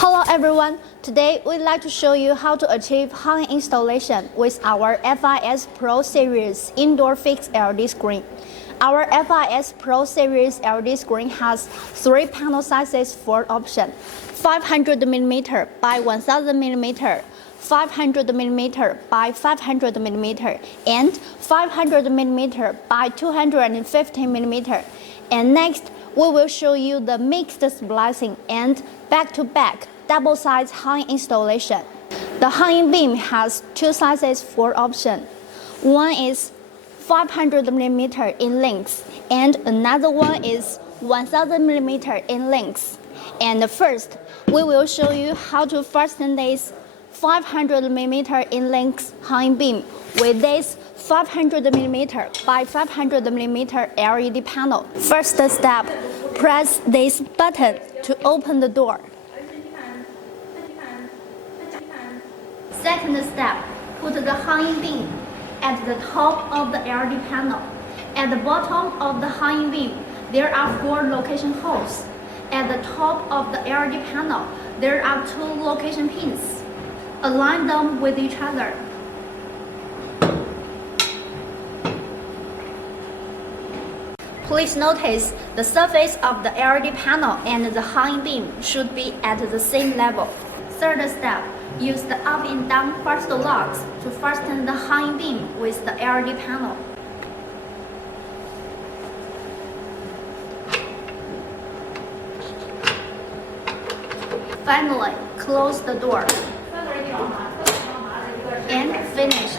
Hello everyone, today we'd like to show you how to achieve high installation with our FIS Pro series indoor fixed LED screen. Our FIS Pro series LED screen has 3 panel sizes for option: 500mm by 1000mm, 500mm by 500mm, and 500mm by 250mm. And next, we will show you the mixed splicing and back-to-back double-size high installation. The hanging beam has 2 sizes for option. One is 500mm in length, and another one is 1000mm in length. And first, we will show you how to fasten this 500mm in length hanging beam with this 500mm by 500mm LED panel. First step, press this button to open the door. Second step, put the hanging beam at the top of the LED panel. At the bottom of the hanging beam, there are 4 location holes. At the top of the LED panel, there are 2 location pins. Align them with each other. Please notice the surface of the LED panel and the hanging beam should be at the same level. Third step, use the up and down first locks to fasten the hanging beam with the LED panel. Finally, close the door. And finished.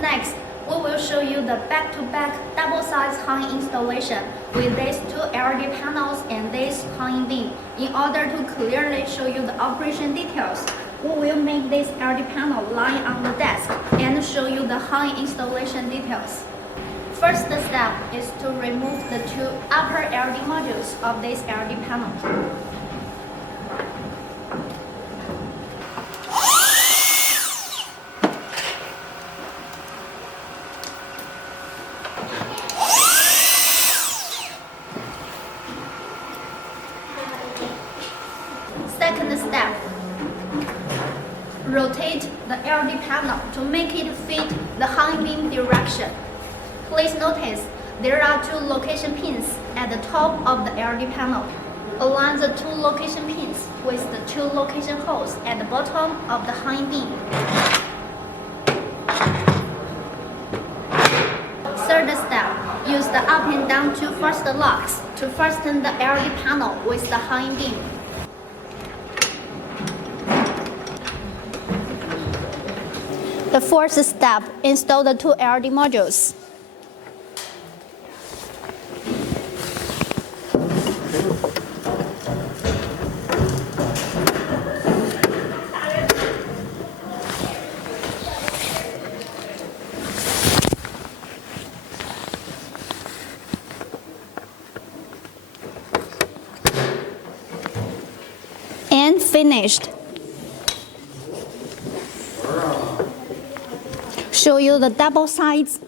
Next, we will show you the back-to-back double-size hanging installation with these 2 LED panels and this hanging beam. In order to clearly show you the operation details, we will make this LED panel lying on the desk and show you the hanging installation details. First step is to remove the 2 upper LED modules of this LED panel. Second step, rotate the LED panel to make it fit the hanging beam direction. Please notice there are 2 location pins at the top of the LED panel. Align the 2 location pins with the 2 location holes at the bottom of the hanging beam. Third step, use the up and down 2 first locks to fasten the LED panel with the hanging beam. The fourth step, install the 2 LED modules. And finished. Show you the double sides.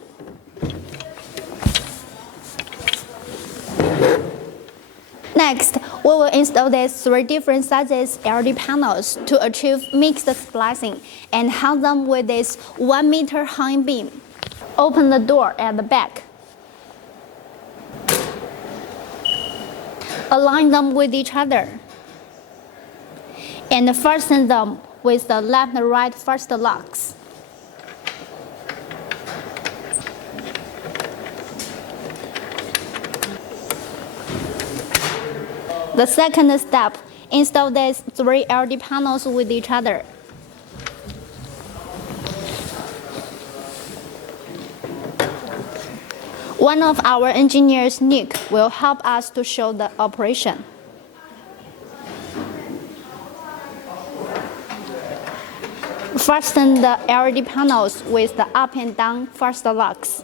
Next, we will install these 3 different sizes LED panels to achieve mixed splicing and hang them with this 1 meter hanging beam. Open the door at the back. Align them with each other. And fasten them with the left and right first locks. The second step, install these 3 LED panels with each other. One of our engineers, Nick, will help us to show the operation. Fasten the LED panels with the up and down first locks.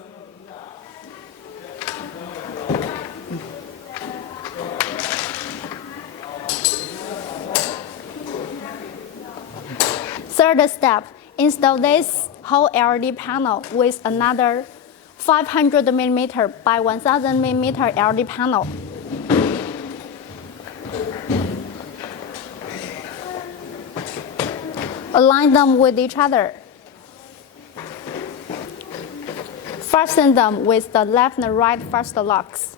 Third step, install this whole LED panel with another 500mm by 1000mm LED panel. Align them with each other. Fasten them with the left and right first locks.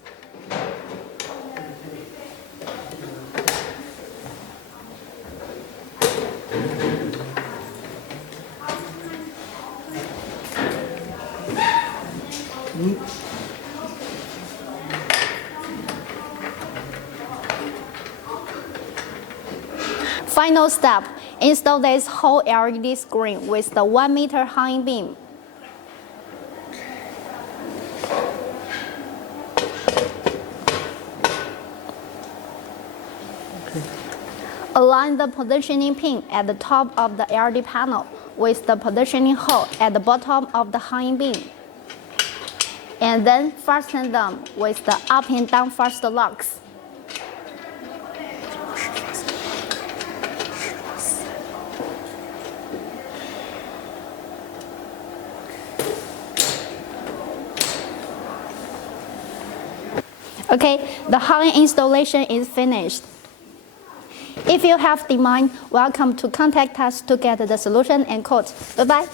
Final step, install this whole LED screen with the 1 meter hanging beam. Align the positioning pin at the top of the LED panel with the positioning hole at the bottom of the hanging beam. And then fasten them with the up and down first locks. Okay, the hanging installation is finished. If you have demand, welcome to contact us to get the solution and quote. Bye-bye.